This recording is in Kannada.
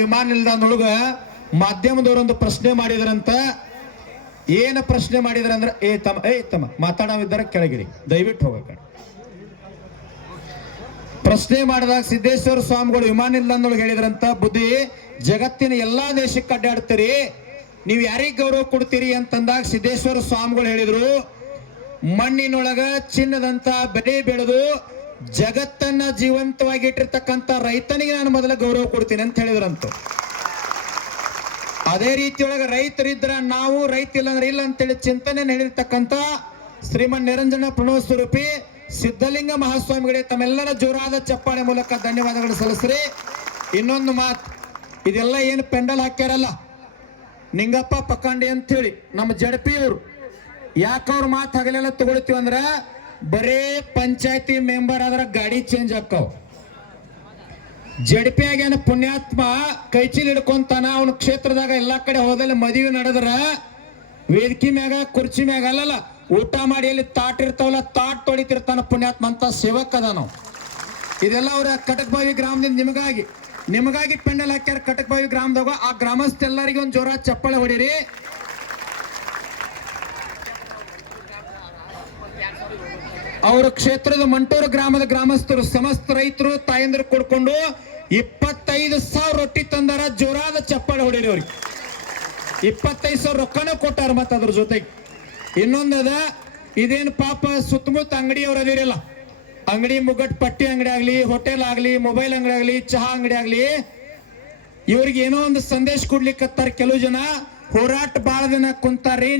ವಿಮಾನ ನಿಲ್ದಾಣದೊಳಗ ಮಾಧ್ಯಮದವರೊಂದು ಪ್ರಶ್ನೆ ಮಾಡಿದ್ರಂತ. ಏನು ಪ್ರಶ್ನೆ ಮಾಡಿದ್ರಂದ್ರೆ, ತಮ್ಮ ಮಾತಾಡೋವಿದ್ದರ ಕೆಳಗಿರಿ, ದಯವಿಟ್ಟು ಹೋಗಕ. ಪ್ರಶ್ನೆ ಮಾಡಿದಾಗ ಸಿದ್ದೇಶ್ವರ ಸ್ವಾಮಿಗಳು ವಿಮಾನ ನಿಲ್ದಾಣದೊಳಗೆ ಹೇಳಿದ್ರಂತ, ಬುದ್ಧಿ ಜಗತ್ತಿನ ಎಲ್ಲಾ ದೇಶಕ್ಕೆ ಅಡ್ಡಾಡ್ತೀರಿ, ನೀವು ಯಾರಿಗೆ ಗೌರವ ಕೊಡ್ತೀರಿ ಅಂತಂದಾಗ ಸಿದ್ದೇಶ್ವರ ಸ್ವಾಮಿಗಳು ಹೇಳಿದ್ರು, ಮಣ್ಣಿನೊಳಗ ಚಿನ್ನದಂತ ಬೆಳೆ ಬೆಳೆದು ಜಗತ್ತನ್ನ ಜೀವಂತವಾಗಿ ಇಟ್ಟಿರ್ತಕ್ಕಂಥ ರೈತನಿಗೆ ನಾನು ಮೊದಲ ಗೌರವ ಕೊಡ್ತೀನಿ ಅಂತ ಹೇಳಿದ್ರಂತ. ಅದೇ ರೀತಿಯೊಳಗ ರೈತರಿದ್ರ ನಾವು, ರೈತ ಇಲ್ಲ ಅಂದ್ರೆ ಇಲ್ಲ ಅಂತೇಳಿ ಚಿಂತನೆ ಹೇಳಿರ್ತಕ್ಕಂಥ ಶ್ರೀಮನ್ ನಿರಂಜನ ಪ್ರಣವ ಸ್ವರೂಪಿ ಸಿದ್ಧಲಿಂಗ ಮಹಾಸ್ವಾಮಿಗಳಿಗೆ ತಮ್ಮೆಲ್ಲರ ಜೋರಾದ ಚಪ್ಪಾಳೆ ಮೂಲಕ ಧನ್ಯವಾದಗಳು ಸಲ್ಲಿಸ್ರಿ. ಇನ್ನೊಂದು ಮಾತು, ಇದೆಲ್ಲ ಏನು ಪೆಂಡಲ್ ಹಾಕ್ಯಾರಲ್ಲ ನಿಂಗಪ್ಪ ಪಕ್ಕಂಡಿ ಅಂತ ಹೇಳಿ ನಮ್ಮ ಜಡಪಿಯವರು, ಯಾಕವ್ರ ಮಾತು ಹಗಲೆಲ್ಲ ತಗೊಳ್ತೀವಿ ಅಂದ್ರ ಬರೇ ಪಂಚಾಯತಿ ಮೆಂಬರ್ ಆದ್ರ ಗಾಡಿ ಚೇಂಜ್ ಆಕ್ಕವ್. ಜಡಪಿ ಆಗ್ಯಾನ ಪುಣ್ಯಾತ್ಮ ಕೈಚೀಲ್ ಹಿಡ್ಕೊಂತಾನ. ಅವನ ಕ್ಷೇತ್ರದಾಗ ಎಲ್ಲಾ ಕಡೆ ಹೋದಲ್ಲಿ ಮದುವೆ ನಡೆದ್ರ ವೇದಿಕೆ ಮ್ಯಾಗ ಕುರ್ಚಿ ಮ್ಯಾಗ ಅಲ್ಲಲ್ಲ, ಊಟ ಮಾಡಿ ಅಲ್ಲಿ ತಾಟ್ ಇರ್ತಾವಲ್ಲ ತಾಟ್ ತೊಳಿತಿರ್ತಾನ ಪುಣ್ಯಾತ್ಮ ಅಂತ ಸೇವಕ್ ಅದ ನಾವು. ಇದೆಲ್ಲ ಅವ್ರ ಕಟಕಬಾವಿ ಗ್ರಾಮದಿಂದ ನಿಮಗಾಗಿ ಪೆಂಡಲ್ ಹಾಕ್ಯಾರ ಕಟಕಬಾವಿ ಗ್ರಾಮದಾಗ. ಆ ಗ್ರಾಮಸ್ಥೆಲ್ಲರಿಗೆ ಒಂದು ಜೋರ ಚಪ್ಪಾಳೆ ಹೊಡೀರಿ. ಅವರ ಕ್ಷೇತ್ರದ ಮಂಟೂರು ಗ್ರಾಮದ ಗ್ರಾಮಸ್ಥರು ಸಮಸ್ತ ರೈತರು ತಾಯಂದ್ರು ಕೊಡ್ಕೊಂಡು 25,000 ರೊಟ್ಟಿ ತಂದಾರ. ಜೋರಾದ ಚಪ್ಪಾಳೆ ಹೊಡೀರಿ ಅವ್ರಿಗೆ. 25,000 ರೊಕ್ಕನೂ ಕೊಟ್ಟಾರ. ಮತ್ತ ಅದ್ರ ಜೊತೆಗೆ ಇನ್ನೊಂದದ, ಇದೇನು ಪಾಪ ಸುತ್ತಮುತ್ತ ಅಂಗಡಿಯವ್ರು ಅದಿರಲ್ಲ, ಅಂಗಡಿ ಮುಗ್ಗಟ್ ಪಟ್ಟಿ ಅಂಗಡಿ ಆಗ್ಲಿ, ಹೋಟೆಲ್ ಆಗ್ಲಿ, ಮೊಬೈಲ್ ಅಂಗಡಿ ಆಗ್ಲಿ, ಚಹಾ ಅಂಗಡಿ ಆಗ್ಲಿ, ಇವ್ರಿಗೆ ಏನೋ ಒಂದು ಸಂದೇಶ ಕೊಡ್ಲಿಕ್ಕತ್ತಾರ. ಕೆಲವು ಜನ ಹೋರಾಟ ಬಾಳ ದಿನ ಕುಂತಾರಿ.